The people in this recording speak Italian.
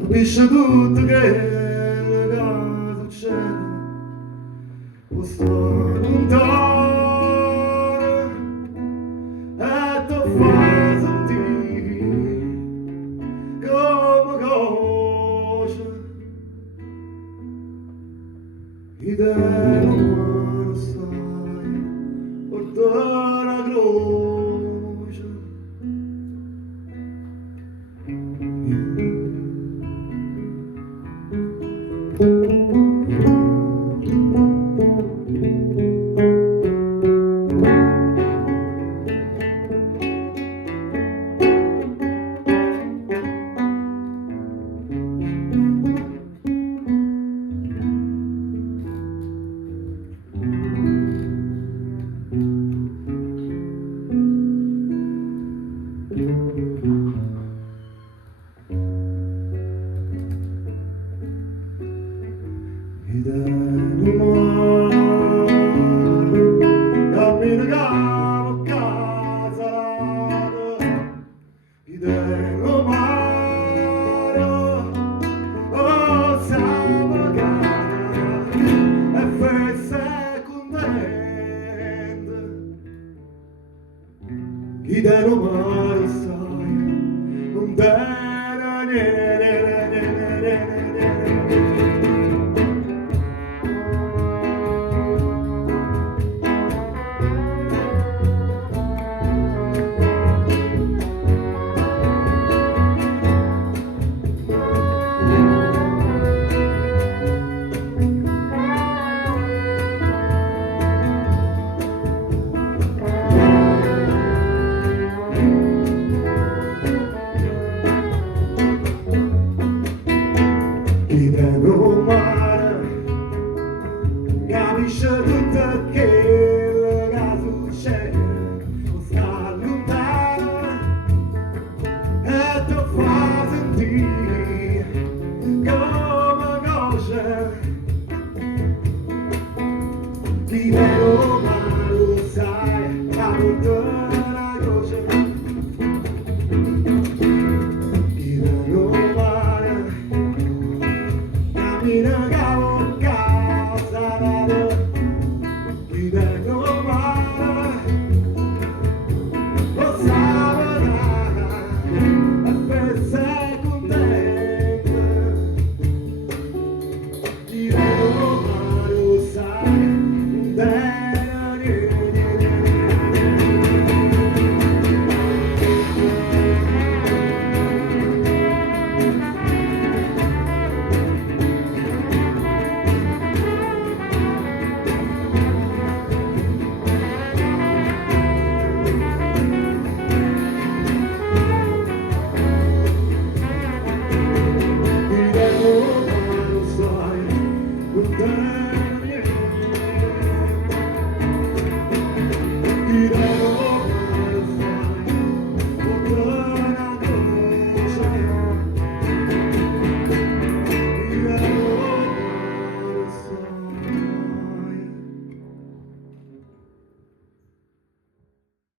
Capisce tutto che le cose succedono, può stare lontano e ti fa sentire come cosa che te non sai portare la croce. Ed è l'umano, cammina a casa, ed è l'umano, oh Savagana, e fesse contento, ed è l'umano, sai, non deve niente. Chi dentro mare capisce tutto quello che succede, non sta lontano e ti fa sentire come cosa. Chi dentro mare lo sai, ha portato la croce. Chi dentro mare cammina a casa, chi dentro mare lo Savagana, e fesse contento, chi dentro mare lo sai,